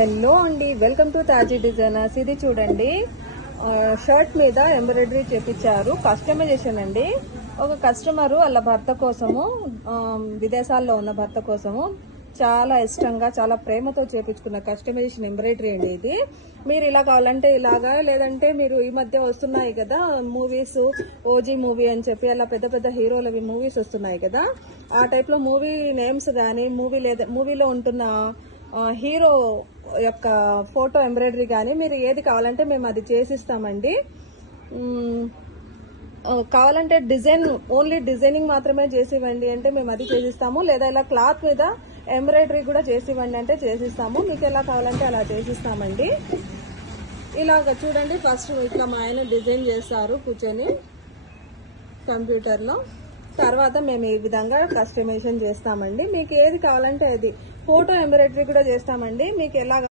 Hello అండి, welcome to తాజీ designers. ఇది చూడండి, షర్ట్ మీద ఎంబ్రాయిడరీ చేపించారు, కస్టమైజేషన్ అండి. ఒక కస్టమర్ వాళ్ళ భర్త కోసము, విదేశాల్లో ఉన్న భర్త కోసము చాలా ఇష్టంగా చాలా ప్రేమతో చేపించుకున్న కస్టమైజేషన్ ఎంబ్రాయిడరీ అండి. ఇది మీరు ఇలా కావాలంటే ఇలాగా, లేదంటే మీరు ఈ మధ్య వస్తున్నాయి కదా మూవీస్, ఓజీ మూవీ అని చెప్పి అలా పెద్ద పెద్ద హీరోలవి మూవీస్ వస్తున్నాయి కదా, ఆ టైప్ లో మూవీ నేమ్స్ కానీ మూవీలో ఉంటున్న హీరో యొక్క ఫోటో ఎంబ్రాయిడరీ కానీ మీరు ఏది కావాలంటే మేము అది చేసిస్తామండి. కావాలంటే డిజైన్ ఓన్లీ డిజైనింగ్ మాత్రమే చేసివ్వండి అంటే మేము అది చేసిస్తాము, లేదా ఇలా క్లాత్ మీద ఎంబ్రాయిడరీ కూడా చేసివ్వండి అంటే చేసిస్తాము. మీకు ఎలా కావాలంటే అలా చేసిస్తామండి. ఇలాగ చూడండి, ఫస్ట్ ఇట్లా మా ఆయన డిజైన్ చేస్తారు కూర్చొని కంప్యూటర్లో. తర్వాత మేము ఈ విధంగా కస్టమైజేషన్ చేస్తామండి. మీకు ఏది కావాలంటే అది, ఫోటో ఎంబ్రాయిడరీ కూడా చేస్తామండి. మీకు ఎలా